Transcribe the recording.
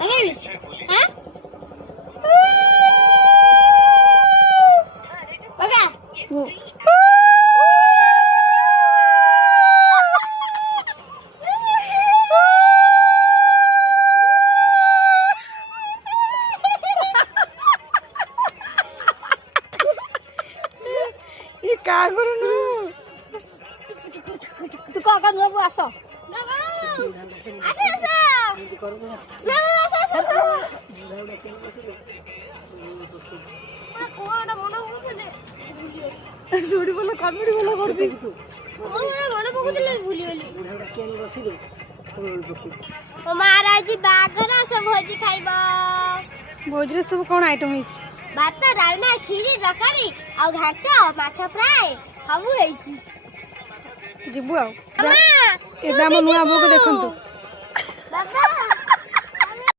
हैं ओके ये का करूनु तू का बाबू आस जोड़ी बोला कॉमेडी बोला करती तू महाराज बागरा सब भोजी खाइब भोजरे सब कौन आइटम हिच भात डालमा खीरी रकारी आ घाट माछ फ्राई सब रही जिबु आ अम्मा एबे हम नुआ बोको देखंतु बाबा